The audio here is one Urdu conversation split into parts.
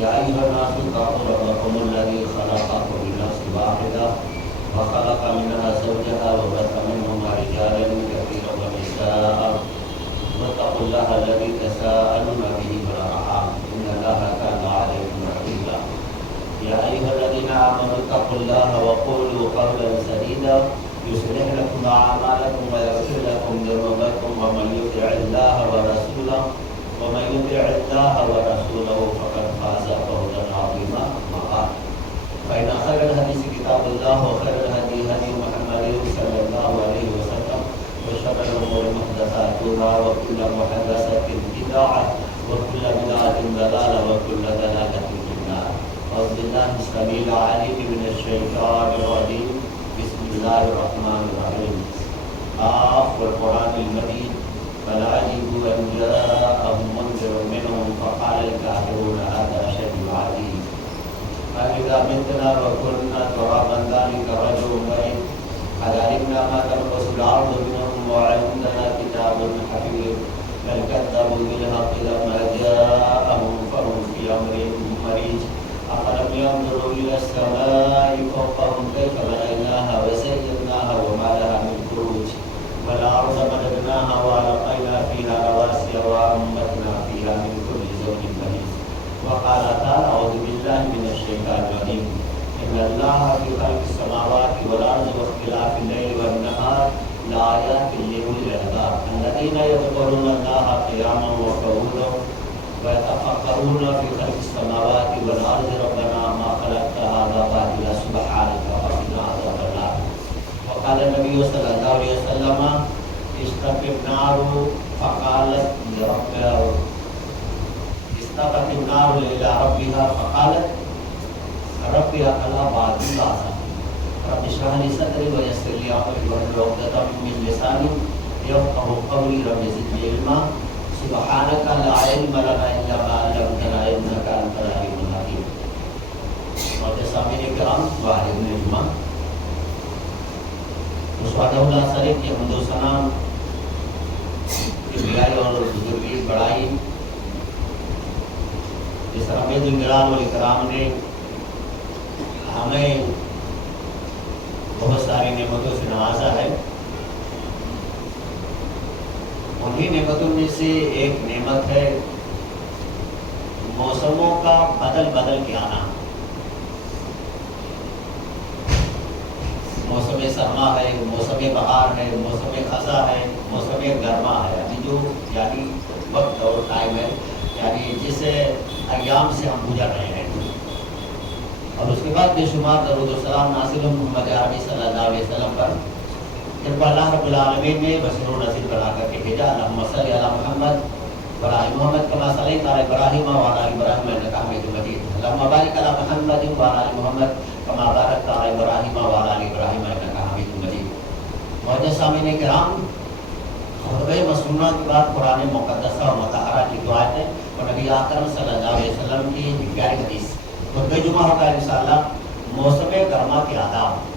يا أيها الناس اتقوا ربكم الذي خلقكم من نفس واحدة وخلق منها زوجها وبث منهما رجالا كثيرا ونساء واتقوا الله الذي تساءلون به والأرحام إن الله كان عليكم رقيبا. يا أيها الذين آمنوا اتقوا الله وقولوا قولا سديدا يصلح لكم أعمالكم ويغفر لكم ذنوبكم ومن يطع الله ورسوله فقد فاز فوزا عظيما. أما بعد فإن خير الحديث كتاب الله وخير الهدي هدي محمد صلى الله عليه وسلم وشر الأمور محدثاتها وكل محدثة بدعة وكل بدعة ضلالة وكل ضلالة في النار. أعوذ بالله السميع العليم من الشيطان الرجيم. بسم الله الرحمن الرحيم. والقرآن المجيد بل عجبوا أن جاءهم منذر منهم فقال الكافرون هذا شيء عجيب أإذا متنا وكنا ترابا ذلك رجل بعيد قد علمنا ما تنقص الأرض منهم وعندنا كتاب حفيظ بل كذبوا بالحق لما جاءهم فهم في أمر مريج أفلم ينظروا إلى السماء فوقهم كيف بنيناها وزيناها وما لها من فروج والأرض مددناها وألقينا فيها رواسي وأنبتنا فيها من كل زوج بهيج. وقال تعالى أعوذ بالله من الشيطان الرجيم إن الله في خلق السماوات والأرض واختلاف الليل والنهار لآيات لأولي الألباب الذين يذكرون الله قياما وقعودا ويتفكرون في خلق السماوات والأرض ربنا ما خلقت هذا باطلا سبحانك وقنا عذاب النار. وقال النبي صلى الله عليه وسلم اشتقت النار فقالت لربها استقت النار إلى ربها فقالت ربي أكلا باطلا رب اشرح لي صدري ويسر لي أمري واحلل عقدة من لساني يفقهوا قولي رب زدني علما سبحانك لا علم لنا إلا ما علمتنا إنك أنت العليم الحكيم. سامعین کرام وعلیکم السلام. وحدہ لا شریک کے حمد و ثنا کبریائی اور بزرگی بڑائی جس رب الجلال والاکرام نے ہمیں بہت ساری نعمتوں سے نوازا ہے. انہی نعمتوں میں سے ایک نعمت ہے موسموں کا بدل کے آنا. موسم سرما ہے, موسم بہار ہے, موسم خزاں ہے, موسم گرما ہے. ابھی جو یعنی وقت اور ٹائم ہے یعنی جس ایام سے ہم گزر رہے ہیں. اور اس کے بعد بے شمار درود و سلام نازل محمد عربی صلی اللہ علیہ وسلم پر جن کو اللہ رب العالمین نے بشیر و نذیر بنا کر کے بھیجا. اللہم صلی علی محمد وعلی آل محمد کما صلیت علی ابراہیم وعلی آل ابراہیم انک حمید مجید. اللہم بارک علی محمد وعلی آل محمد کما بارکت علی ابراہیم وعلی آل ابراہیم انک حمید مجید. معزز سامعین کرام, خطبہ مسنونہ کے بعد قرآن مقدسہ و مطہرہ کی دعائیں ہیں اور نبی اکرم صلی اللہ علیہ وسلم کی پیاری حدیث. خطبہ جمعہ ہوگا انشاءاللہ موسم گرما کے آداب.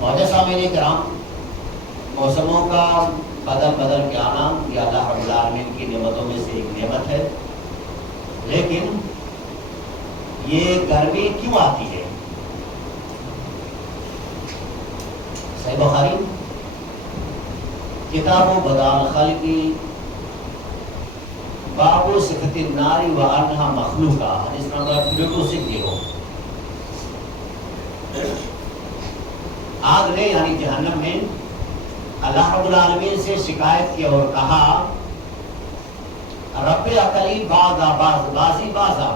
معزز سامعین کرام, موسموں کا بدل کے آنا یہ اللہ رب العالمین کی نعمتوں میں سے ایک نعمت ہے. لیکن یہ گرمی کیوں آتی ہے؟ صحیح بخاری کتاب و بدال خلقی باب صفت النار و انہا مخلوقہ حدیث نمبر 360. آگ نے یعنی جہنم نے اللہ رب العالمین سے شکایت کی اور کہا رب عقلی بازی بازا,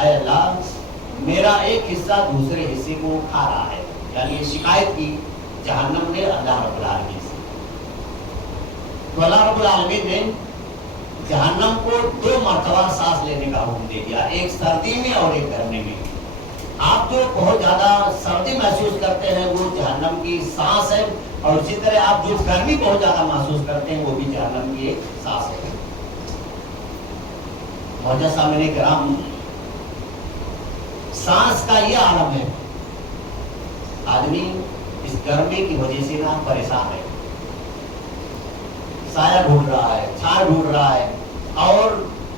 اے اللہ میرا ایک حصہ دوسرے حصے کو کھا رہا ہے. یعنی یہ شکایت کی جہنم نے اللہ رب العالمین سے. تو اللہ رب العالمین نے جہنم کو 2 مرتبہ سانس لینے کا حکم دے دیا, ایک سردی میں اور ایک گرمی میں. آپ جو بہت زیادہ سردی محسوس کرتے ہیں وہ جہنم کی سانس ہے, اور اسی طرح آپ جو گرمی بہت زیادہ محسوس کرتے ہیں وہ بھی جہنم کی ایک سانس ہے. معزز سامعین کرام, سانس کا یہ عالم ہے. آدمی اس گرمی کی وجہ سے نہ پریشان ہے, سایہ ڈھونڈ رہا ہے, چھایا ڈھونڈ رہا ہے, اور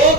1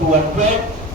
208,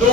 2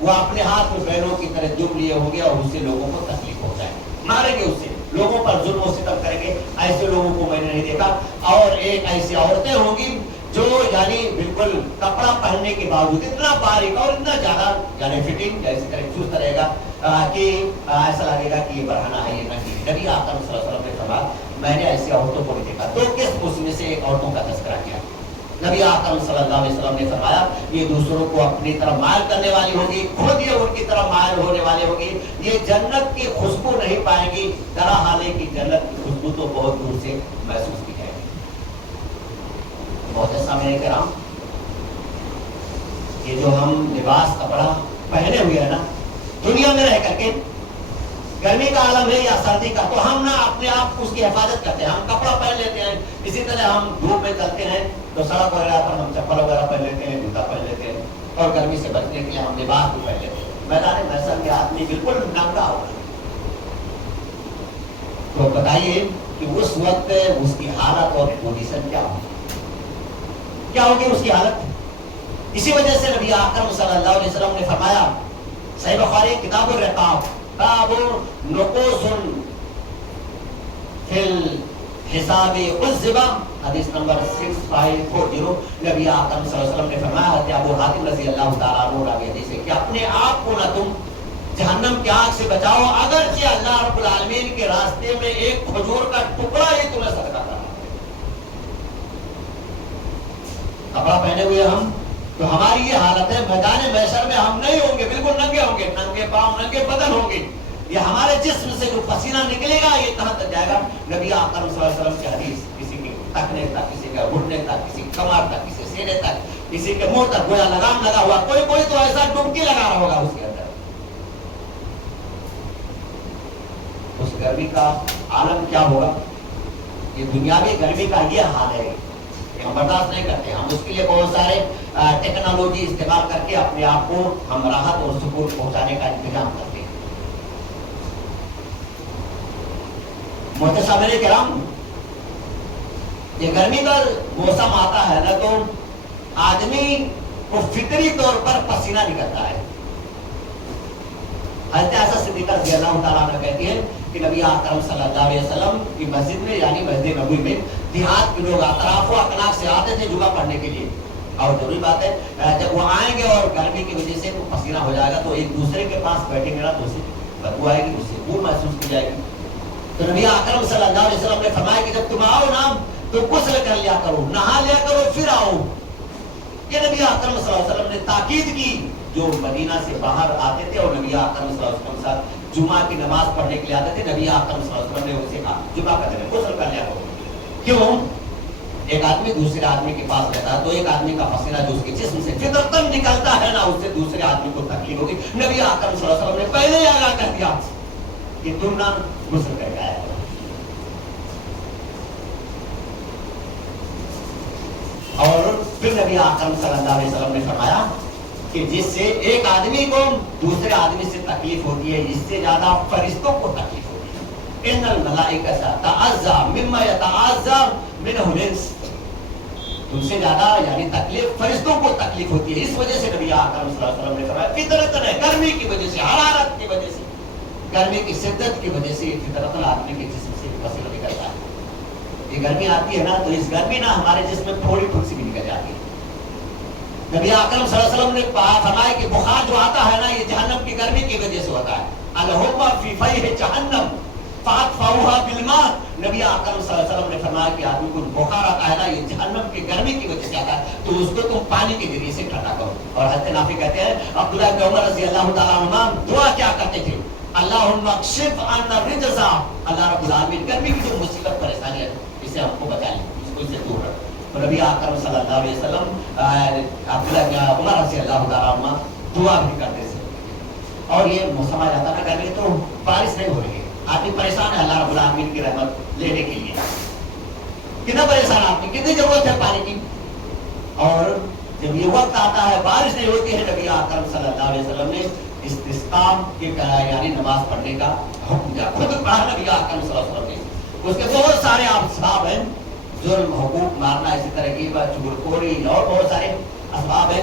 وہ اپنے ہاتھ میں بیلوں کی طرح جم لیے ہوں گے اور اس سے لوگوں کو تکلیف ہو جائے، ماریں گے، اس سے لوگوں پر ظلم و ستم کریں گے. ایسے لوگوں کو میں نے نہیں دیکھا. اور ایک ایسی عورتیں ہوں گی جو یعنی بالکل کپڑا پہننے کے باوجود اتنا باریک اور اتنا زیادہ یعنی فٹنگ ایسی طرح چست رہے گا کہ ایسا لگے گا کہ یہ بڑھانا ہے، یہ نہیں. نبی آقا صلی اللہ علیہ وسلم نے فرمایا میں نے ایسی عورتوں کو نہیں دیکھا. تو کس اس میں سے ایک عورتوں کا تذکرہ کیا. نبی آقا صلی اللہ علیہ وسلم نے فرمایا یہ دوسروں کو اپنی طرف مائل کرنے والی ہوگی، خود یہ ان کی طرف مائل ہونے والی ہوگی. یہ جنت کی خوشبو نہیں پائیں گی، درا حالے کی جنت کی خوشبو تو بہت دور سے محسوس کی جائے گی. بہت ایسا میرے کرام، یہ جو ہم لباس کپڑا پہنے ہوئے ہیں نا دنیا میں رہ کر کے، گرمی کا عالم ہے یا سردی کا، تو ہم نا اپنے آپ اس کی حفاظت کرتے ہیں. ہم کپڑا پہن لیتے ہیں، اسی طرح ہم دھوپ میں چلتے ہیں تو سڑک وغیرہ پر ہم چپل وغیرہ پہن لیتے ہیں، جوتا پہن لیتے ہیں، اور گرمی سے بچنے کے لیے ہم لباس بھی پہن لیتے ہیں. میدان محشر میں آدمی بالکل ننگا ہوگا، تو بتائیے کہ اس وقت اس کی حالت اور پوزیشن کیا ہوگی، کیا ہوگی اس کی حالت. اسی وجہ سے نبی اکرم صلی اللہ علیہ وسلم نے فرمایا، صحیح بخاری کتاب الرقاق باب نقوص فی الحساب عذبہ، حدیث نمبر 6540. نبی اکرم صلی اللہ علیہ وسلم نے فرمایا، حضرت ابو حاتم رضی اللہ تعالیٰ عنہ راوی حدیث ہے کہ اپنے آپ کو نہ تم جہنم کی آگ سے بچاؤ اگرچہ اللہ رب العالمین کے راستے میں ایک کھجور کا ٹکڑا ہی تمہیں صدقہ کرنا. کپڑا پہنے ہوئے ہم تو ہماری یہ حالت ہے، میدان محشر میں ہم نہیں ہوں گے، بالکل ننگے ہوں گے، ننگے پاؤں ننگے بدن ہوں گے. یہ ہمارے جسم سے جو پسینہ نکلے گا یہ کہاں تک جائے گا. نبی اکرم صلی اللہ علیہ وسلم کی حدیث، کسی کے تکنے تک، کسی کے گھٹنے تک، کسی کمر تک، کسی سینے تک، کسی کے منہ تک گویا لگام لگا ہوا. کوئی تو ایسا ڈبکی لگا رہا ہوگا اس کے اندر. اس گرمی کا عالم کیا ہوگا. یہ دنیاوی گرمی کا یہ حال ہے، ہم برداشت نہیں کرتے. ہم اس کے لیے بہت سارے ٹیکنالوجی استعمال کر کے اپنے آپ کو ہم راحت اور سکون پہنچانے کا انتظام کرتے ہیں. محترم کرام، یہ گرمی کا موسم آتا ہے نا تو آدمی کو فطری طور پر پسینہ نکلتا ہے. حضرت عائشہ صدیقہ رضی اللہ تعالیٰ عنہ کہتی ہیں کہ نبی اکرم صلی اللہ علیہ وسلم کی مسجد میں یعنی مسجد نبوی میں دیہات کے لوگ اطراف و اکناف سے آتے تھے جمعہ پڑھنے کے لیے. اور ضروری بات ہے جب وہ آئیں گے اور گرمی کی وجہ سے وہ پسینہ ہو جائے گا تو ایک دوسرے کے پاس بیٹھیں گے نا تو اسے بدبو آئے گی، اسے بو محسوس کی جائے گی. تو نبی اکرم صلی اللہ علیہ وسلم نے فرمایا کہ جب تم آؤ نا تو غسل کر لیا کرو، نہا لیا کرو، پھر آؤ. یہ نبی اکرم صلی اللہ علیہ وسلم نے تاکید کی. جو مدینہ سے باہر آتے تھے اور نبی اکرم صلی اللہ علیہ وسلم کے ساتھ جمعہ کی نماز پڑھنے کے لیے آتے تھے، نبی اکرم صلی اللہ علیہ وسلم نے ان سے کہا جمعہ کا دن غسل کر لیا کرو. کیوں؟ ایک آدمی دوسرے آدمی کے پاس رہتا ہے تو ایک آدمی کا پسینہ جو اس کے جسم سے فطرتاً نکلتا ہے نا اس سے دوسرے آدمی کو تکلیف ہوگی. نبی اکرم صلی اللہ علیہ وسلم نے پہلے ہی آگاہ کر دیا کہ تم نہ غسل کر کے آیا کرو. اور پھر نبی اکرم صلی اللہ علیہ وسلم نے فرمایا کہ جس سے ایک آدمی کو دوسرے آدمی سے تکلیف ہوتی ہے اس سے زیادہ فرشتوں کو تکلیف ہوتی ہے. ان الملائکۃ تعزی مما یتعزی منہ الانس. تم سے زیادہ یعنی تکلیف فرشتوں کو تکلیف ہوتی ہے. اس وجہ سے نبی اکرم صلی اللہ علیہ وسلم نے فرمایا فطرتاً ہے، گرمی کی وجہ سے، حرارت کی وجہ سے، گرمی کی شدت کی وجہ سے فطرتاً آدمی کے جسم سے پسینہ نکلتا ہے. یہ گرمی آتی ہے نا تو اس گرمی نا ہمارے جسم میں تھوڑی پھنسی بھی نکل جاتی ہے. نبی اکرم صلی اللہ علیہ وسلم نے فرمایا کہ بخار جو آتا ہے نا یہ جہنم کی گرمی کی وجہ سے ہوتا ہے. الحم فی فیہ جہنم فاطفئوها بالماء. نبی اکرم صلی اللہ علیہ وسلم نے فرمایا کہ آدمی کو بخار آتا ہے نا یہ جہنم کی گرمی کی وجہ سے آتا ہے تو اس کو تم پانی کے ذریعے سے ٹھنڈا کرو. اور حضرت نافع کہتے ہیں عبداللہ بن عمر رضی اللہ تعالیٰ عنہ دعا کیا کرتے تھے، اللہم اکشف عنا الرجز. اللہ رب العالمین گرمی کی جو مصیبت پریشانی ہے اسے ہم کو بچا لیں، اس کو سے دور رکھو. نبی اکرم صلی اللہ علیہ وسلم عبداللہ بن عمر رضی اللہ تعالیٰ عنہ دعا بھی کرتے تھے. اور یہ موسم آ جاتا نا گرمی تو بارش نہیں ہو رہی ہے، آدمی پریشان ہے اللہ رب العالمین کی رحمت لینے کے لیے. کتنا پریشان آدمی، کتنی ضرورت ہے پانی کی. اور جب یہ وقت آتا ہے بارش نہیں ہوتی ہے، نبی اکرم صلی اللہ علیہ وسلم نے استسقاء کے یعنی نماز پڑھنے کا حکم دیا. خود پڑھا نبی اکرم صلی اللہ علیہ وسلم نے. اس کے بہت سارے اسباب ہیں، ظلم، حقوق مارنا، اسی طرح کی چغل خوری اور بہت سارے اسباب ہیں،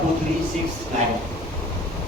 2369।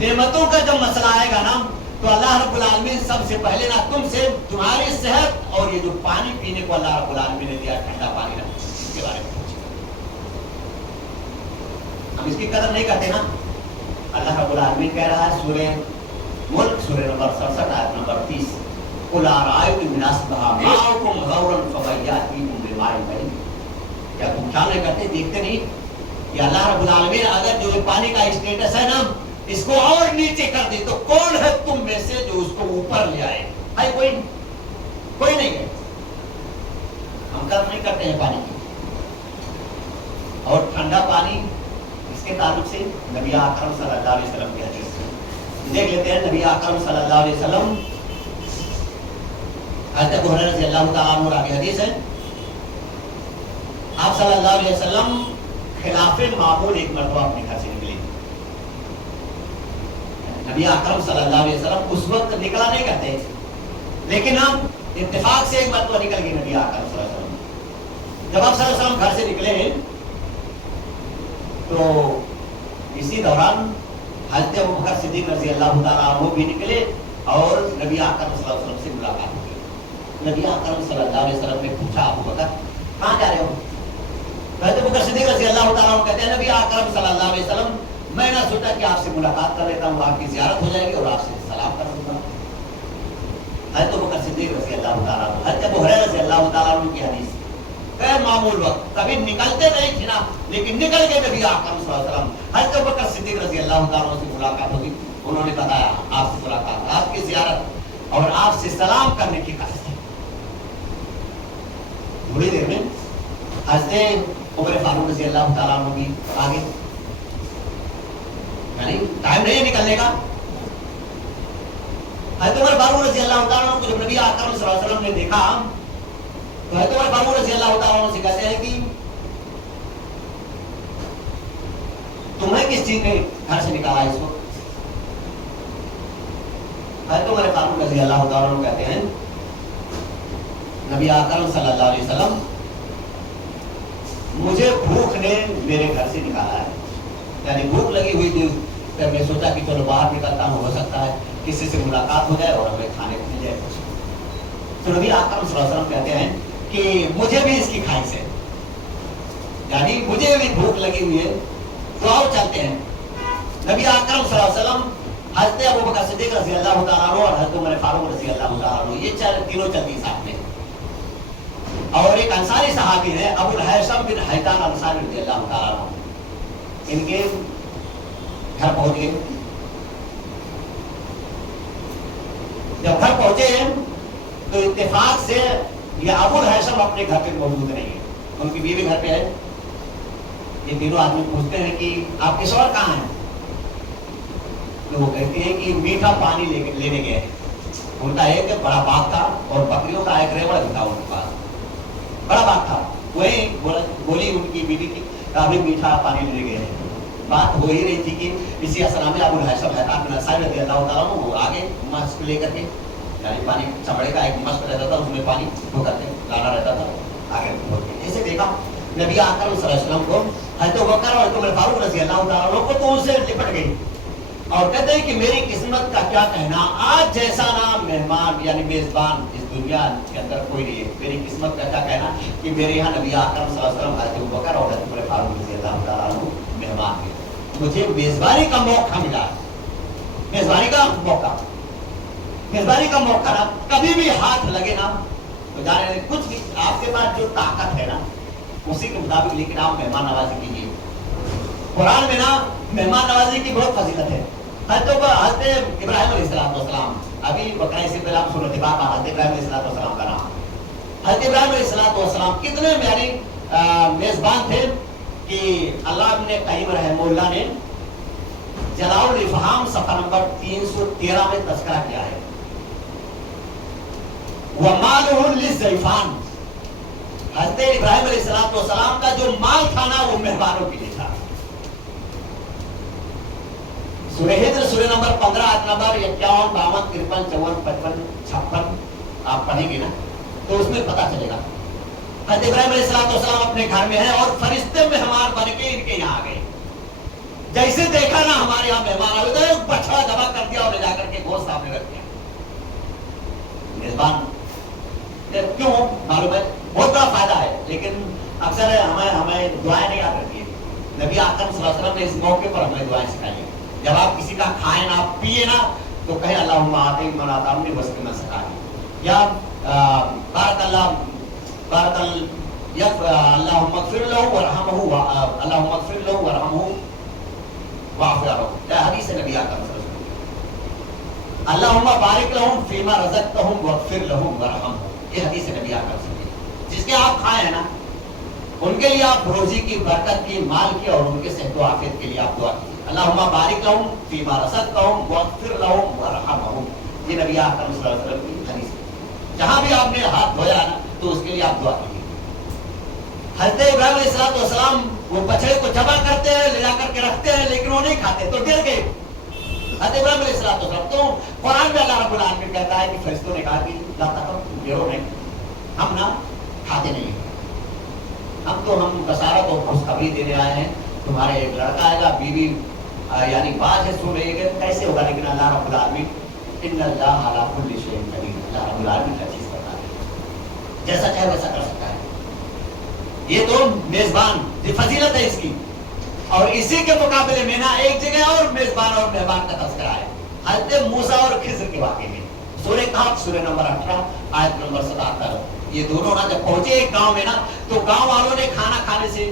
نعمتوں کا جب مسئلہ آئے گا نا تو اللہ رب العالمین سب سے پہلے نا تم سے تمہاری صحت اور یہ جو پانی پینے کو اللہ رب العالمین نے دیا ٹھنڈا پانی نا اس کے بارے میں پوچھے گا. ہم اس کی قدر نہیں کرتے نا. اللہ رب العالمین کہہ رہا ہے سورہ ملک سورہ نمبر 67 آیت نمبر 30 قل ارائیتم ان اصبح ماؤکم غورا فمن یأتیکم بماء معین. کیا تم خیال نہیں کرتے دیکھتے نہیں کہ اللہ رب العالمین اگر جو پانی کا اسٹیٹس ہے نا اس کو اور نیچے کر دے تو کون ہے تم میں سے جو اس کو اوپر لے آئے؟ ہے کوئی نہیں ہے. ہم قدر نہیں کرتے ہیں پانی کی. اور ٹھنڈا پانی اس کے تعلق سے نبی اکرم صلی اللہ علیہ وسلم کی حدیث دیکھ لیتے ہیں. نبی اکرم صلی اللہ علیہ وسلم حضرت ابو ہریرہ رضی اللہ تعالیٰ عنہ کی حدیث ہے. آپ صلی اللہ علیہ وسلم خلاف معمول ایک مرتبہ اپنے گھر سے نکلے. نبی اکرم صلی اللہ علیہ وسلم اس وقت نکلا نہیں کرتے لیکن ہم اتفاق سے ایک مرتبہ نکل گئے نبی اکرم صلی اللہ علیہ وسلم. جب آپ صلی اللہ علیہ وسلم گھر سے نکلے تو اسی دوران حضرت ابوبکر صدیق رضی اللہ تعالیٰ عنہ بھی نکلے اور نبی اکرم صلی اللہ علیہ وسلم سے ملاقات ہوئی. نبی اکرم صلی اللہ علیہ وسلم نے پوچھا ابوبکر کہاں جا رہے ہو؟ حضرت ابوبکر صدیق رضی اللہ تعالیٰ عنہ کہتے ہیں نبی اکرم صلی اللہ علیہ وسلم میں نے سوچا کہ آپ سے ملاقات کر لیتا ہوں آپ کی زیارت ہو جائے گی اور آپ سے سلام کر دوں گا. حضرت ابوبکر صدیق رضی اللہ تعالیٰ عنہ حضرت ابو ہریرہ رضی اللہ تعالیٰ عنہ کی حدیث غیر معمول وقت کبھی نکلتے نہیں تھے نا لیکن نکل کے نبی اکرم صلی اللہ علیہ وسلم حضرت ابوبکر صدیق رضی اللہ تعالیٰ عنہ سے ملاقات ہوگی. انہوں نے بتایا آپ سے ملاقات آپ کی زیارت اور آپ سے سلام کرنے کی قصد ہے. تھوڑی دیر میں حضرت عمر فاروق رضی اللہ تعالیٰ عنہ بھی آگے یعنی ٹائم نہیں نکلنے کا. حضرت عمر فاروق رضی اللہ تعالیٰ عنہ کو جب نبی اکرم صلی اللہ علیہ وسلم نے دیکھا تو حضرت عمر فاروق رضی اللہ تعالیٰ عنہ سے کہتے ہیں کہ تمہیں کس چیز نے گھر سے نکالا اس وقت؟ حضرت عمر فاروق رضی اللہ تعالیٰ عنہ کہتے ہیں نبی اکرم صلی اللہ علیہ وسلم مجھے بھوک نے میرے گھر سے نکالا ہے. یعنی بھوک لگی ہوئی تھی پھر میں سوچا کہ چلو باہر نکلتا ہوں ہو سکتا ہے کسی سے ملاقات ہو جائے اور ہمیں کھانے کو مل جائے. تو نبی اکرم صلی اللہ علیہ وسلم کہتے ہیں کہ مجھے بھی اس کی خواہش ہے یعنی مجھے بھی بھوک لگی ہوئی ہے تو آؤ چلتے ہیں. نبی اکرم صلی اللہ علیہ وسلم حضرت ابوبکر صدیق رضی اللہ تعالیٰ عنہ اور حضرت عمر فاروق رضی اللہ تعالیٰ عنہ یہ تینوں چلتی ساتھ میں. اور ایک انصاری صحابی ہے ابو الہیثم بن حیطان انصاری رضی اللہ تعالیٰ عنہ. ان کے گھر پہنچ گئے. جب گھر پہنچے ہیں تو اتفاق سے یہ ابو الہیثم اپنے گھر پہ موجود نہیں ہے. ان کی بیوی گھر پہ ہے. یہ تینوں آدمی پوچھتے ہیں کہ آپ کے شوہر کہاں ہیں؟ تو وہ کہتے ہیں کہ میٹھا پانی لینے گئے ہیں. ان کا ایک بڑا باغ تھا اور بکریوں کا ایک ریوڑ بھی تھا ان کے پاس. بڑا باغ تھا. وہی بولی ان کی بیوی کی ابھی میٹھا پانی لینے گئے ہیں. بات ہو ہی رہی تھی کہ اسی اسلام میں ابو الہیثم حیطان بن انصاری رضی اللہ تعالیٰ عنہ وہ آگے مشک لے کر کے یعنی پانی چمڑے کا ایک مشک رہتا تھا اس میں پانی دھو کر کے لانا رہتا تھا آگے بہت کے. ایسے دیکھا نبی اکرم صلی اللہ علیہ وسلم کو حضرت ابوبکر اور حضرت عمر فاروق رضی اللہ تعالیٰ عنہ کو تو ان سے لپٹ گئی اور کہتے ہیں کہ میری قسمت کا کیا کہنا آج جیسا نا مہمان یعنی میزبان اس دنیا کے اندر کوئی نہیں ہے. میری قسمت کا کیا کہنا کہ میرے یہاں نبی اکرم صلی اللہ علیہ وسلم حضرت ابوبکر اور حضرت عمر فاروق رضی اللہ تعالیٰ عنہ مہمان ہیں. مجھے میزبانی کا موقع ملا. میزبانی کا موقع نا کبھی بھی ہاتھ لگے نا تو جانے کچھ بھی آپ کے پاس جو طاقت ہے نا اسی کے مطابق لیکن آپ مہمان نوازی کیجیے. قرآن میں نا مہمان نوازی کی بہت فضیلت ہے. حضرت ابراہیم علیہ السلام ابھی بقرہ سے پہلے آپ سورۃ بقرہ حضرت ابراہیم علیہ السلام کا نام. حضرت ابراہیم علیہ السلام کتنے یعنی میزبان تھے کہ اللہ نے قیم رحمہ اللہ نے جلاء الافہام صفحہ نمبر 313 میں تذکرہ کیا ہے. وَمَالُهُ لِلضَّيْفَانِ حضرت ابراہیم علیہ السلام کا جو مال تھا نا وہ مہمانوں کے لیے تھا. سورہ ہجر سورہ نمبر 15 آیت نمبر 51 52 53 54 55 56 آپ پڑھیں گے نا تو اس میں پتہ چلے گا. حضرت ابراہیم علیہ السلام اپنے گھر میں ہیں اور فرشتے مہمان بن کے ان کے یہاں آ گئے. جیسے دیکھا نا ہمارے یہاں مہمان آئے تو بچڑا جمع کر دیا اور لے جا کر کے گوشت سامنے رکھ دیا. میزبان کیوں معلوم ہے بہت بڑا فائدہ ہے, لیکن اکثر ہمیں دعائیں نہیں یاد رہتی ہے. نبی اکرم صلی اللہ علیہ وسلم نے اس موقع پر ہمیں دعائیں سکھائی ہیں. جب آپ کسی کا کھائیں نا, پیے نا, تو کہیں اللہم آتی من آتامنی وسط میں سکھائیں, یا بارک اللہم اغفر لہو ورحمہو اللہم اغفر لہو ورحمہو واعف عنہ. حدیث نبی اکرم صلی اللہ علیہ وسلم. اللہم بارک لہم فیما رزقتہم واغفر لہم ورحمہم, یہ حدیث نبی اکرم صلی اللہ علیہ وسلم. جس کے آپ کھائے ہیں نا, ان کے لیے آپ روزی کی, برکت کی, مال کی اور ان کے صحت و عافیت کے لیے آپ دعا کیجیے. اللہم بارک لہم فیما رزقتہم واغفر لہم ورحمہم, یہ نبی اکرم صلی اللہ علیہ وسلم کی حدیث ہے. جہاں بھی آپ نے ہاتھ دھویا نا تو اس کے لیے آپ دعا کیجیے. حضرت ابراہیم علیہ السلام وہ بچڑے کو ذبح کرتے ہیں, لے جا کر کے رکھتے ہیں, لیکن وہ نہیں کھاتے تو ڈر گئے. حضرت ابراہیم علیہ السلام تو قرآن میں اللہ رب العالمین کہتا ہے کہ فرشتوں نے کہا کہ لا تخف, ڈرو نہیں, ہم نا کھاتے نہیں, ہم بشارت اور خوشخبری دینے آئے ہیں. تمہارے ایک لڑکا آئے گا, بیوی یعنی بات ہے سن رہی ہے کیسے ہوگا, لیکن اللہ رب العالمین ان اللہ علی کل شیء قدیر, اللہ رب العالمین ہر چیز کرتا ہے, جیسا چاہے ویسا کر سکتا ہے. یہ تو میزبان یہ فضیلت ہے اس کی. اور اسی کے مقابلے میں نا ایک جگہ اور میزبان اور مہمان کا تذکرہ ہے, حضرت موسیٰ اور خضر کے واقعے میں. سورہ کہف سورہ نمبر 18 آیت نمبر 77. یہ دونوں نا جب پہنچے ایک گاؤں میں نا, تو گاؤں والوں نے کھانا کھلانے سے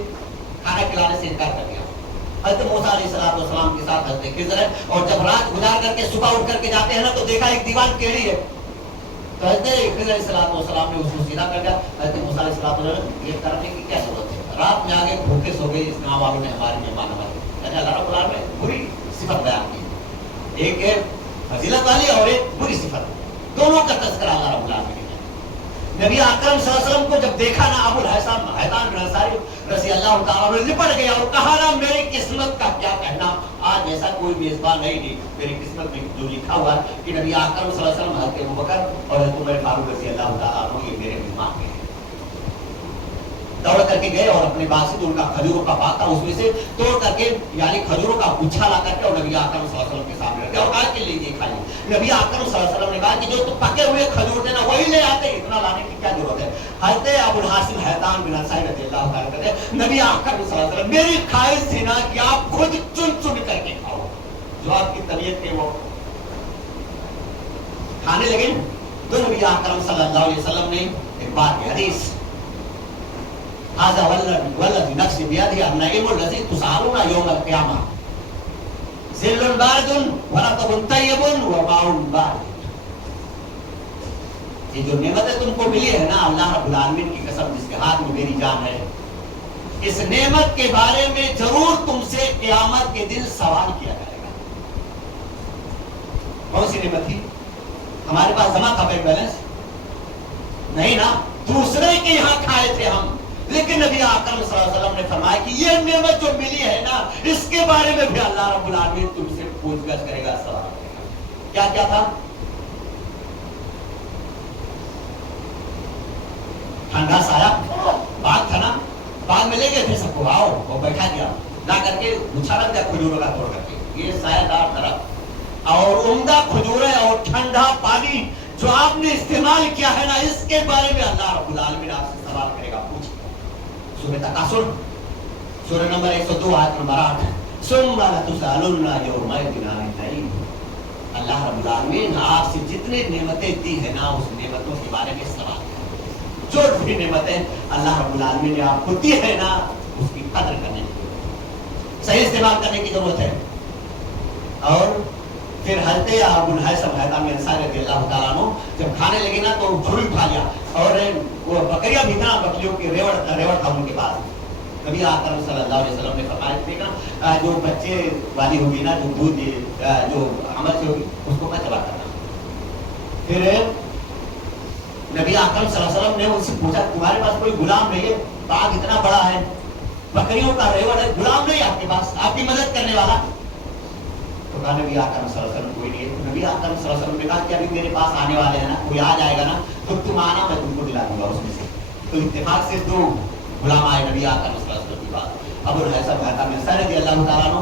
انکار کر دیا. حضرت موسیٰ علیہ السلام کے ساتھ حضرت خضر ہے, اور جب رات گزار کر کے صبح اٹھ کر کے جاتے ہیں نا, تو دیکھا ایک دیوار ٹیڑھی ہے. تو حضرت خضر علیہ السلام نے اس کو سیدھا کر دیا. حضرت موسیٰ علیہ السلام یہ کرنے کی کیا ضرورت ہے, رات میں آگے بھوکے سو گئے, اس گاؤں والوں نے ہماری مہمان نوازی. اللہ رب العالمین نے بری صفت بیان کی, ایک ہے فضیلت والی اور ایک بری صفت, دونوں کا تذکرہ اللہ رب العالمین نے. نبی اکرم صلی اللہ علیہ وسلم کو جب دیکھا نا, ابو الحیثم بن انصاری رضی اللہ تعالیٰ عنہ لپٹ گیا اور کہا نا میری قسمت کا کیا کہنا, آج ایسا کوئی میزبان نہیں, میری قسمت میں جو لکھا ہوا ہے کہ نبی اکرم صلی اللہ علیہ وسلم, حضرت ابوبکر اور حضرت عمر فاروق رضی اللہ تعالیٰ عنہ یہ میرے مہمان ہیں. دوڑ کر کے گئے اور اپنے باغ سے جو ان کا کھجوروں کا باغ تھا اس میں سے توڑ کر کے یعنی کھجوروں کا گچھا لا کر کے اور نبی اکرم صلی اللہ علیہ وسلم کے سامنے رکھا اور کہا کہ لیجیے کھائیے. نبی اکرم صلی اللہ علیہ وسلم نے کہا کہ جو تو پکے ہوئے کھجور تھے نا وہی لے آتے, اتنا لانے کی کیا ضرورت ہے. حضرت ابو الحاسم حیطان بن انصاری رضی اللہ تعالیٰ کہتے ہیں نبی اکرم صلی اللہ علیہ وسلم میری خواہش تھی نا کہ آپ خود چن چن کر کے کھاؤ, جو آپ کی طبیعت کے وہ کھانے لگے. تو نبی اکرم صلی اللہ علیہ وسلم نے ایک بات کی حدیث, هذا والذي نفسي بيده النعيم الذي تسألون يوم القيامة ظل بارد ورطب طيب وماء بارد. یہ جو نعمتیں تم کو ملی ہے نا, اللہ رب العالمین کی قسم جس کے ہاتھ میں میری جان ہے, اس نعمت کے بارے میں ضرور تم سے قیامت کے دن سوال کیا جائے گا. کون سی نعمت تھی؟ ہمارے پاس جمع تھا بینک بیلنس نہیں نا, دوسرے کے یہاں کھائے تھے ہم, لیکن نبی اکرم صلی اللہ علیہ وسلم نے فرمایا کہ یہ نعمت جو ملی ہے نا, اس کے بارے میں بھی اللہ رب العالمین تم سے پوچھ گچھ کرے گا, سوال کرے گا. کیا کیا تھا؟ ٹھنڈا سایہ, باغ تھا نا, باغ میں لے گئے تھے سب کو, آؤ وہ بیٹھا دیا, لا کر کے گچھا رکھ دیا کھجوروں کا توڑ کر کے, یہ سایہ دار طرف اور عمدہ کھجوریں اور ٹھنڈا پانی جو آپ نے استعمال کیا ہے نا, اس کے بارے میں اللہ رب العالمین آپ سے سوال کرے گا. پوچھ سورہ تکاثر سورہ نمبر 102 آیت نمبر 8, ثم لتسألن یومئذ عن النعیم. اللہ رب العالمین آپ سے جتنے نعمتیں دی ہیں نا, اس نعمتوں کے بارے میں سوال کرے. جو بھی نعمتیں اللہ رب العالمین نے آپ کو دی ہے نا, اس کی قدر کرنے کی, صحیح استعمال کرنے کی ضرورت ہے. اور پھر حضرت ابو الحیثم حیطان بن انصاری رضی اللہ تعالیٰ عنہ جب کھانے لگے نا تو جھول اٹھا لیا, اور وہ بکریاں بھی نا, بکریوں کی ریوڑ تھا ان کے پاس. نبی اکرم صلی اللہ علیہ وسلم نے فرمایا دیکھنا جو بچے والی ہوگی نا, جو دودھ جو عمل سے ہوگی اس کو میں تباہ کرنا. پھر نبی اکرم صلی اللہ علیہ وسلم نے ان سے پوچھا تمہارے پاس کوئی غلام نہیں ہے, باغ اتنا بڑا ہے, بکریوں کا ریوڑ ہے, غلام نہیں آپ کے پاس, آپ کی مدد کرنے والا؟ تو کہا نبی اکرم صلی اللہ علیہ وسلم کوئی نہیں ہے. نبی اکرم صلی اللہ علیہ وسلم نے کہا کہ ابھی میرے پاس آنے والے ہیں نا, کوئی آ جائے گا نا تو تم آنا, میں تم کو دلا دوں گا اس میں سے. تو اتفاق سے 2 غلام آئے نبی اکرم صلی اللہ علیہ وسلم کے پاس, ابو الحیثم حیطان بن انصاری رضی اللہ تعالیٰ عنہ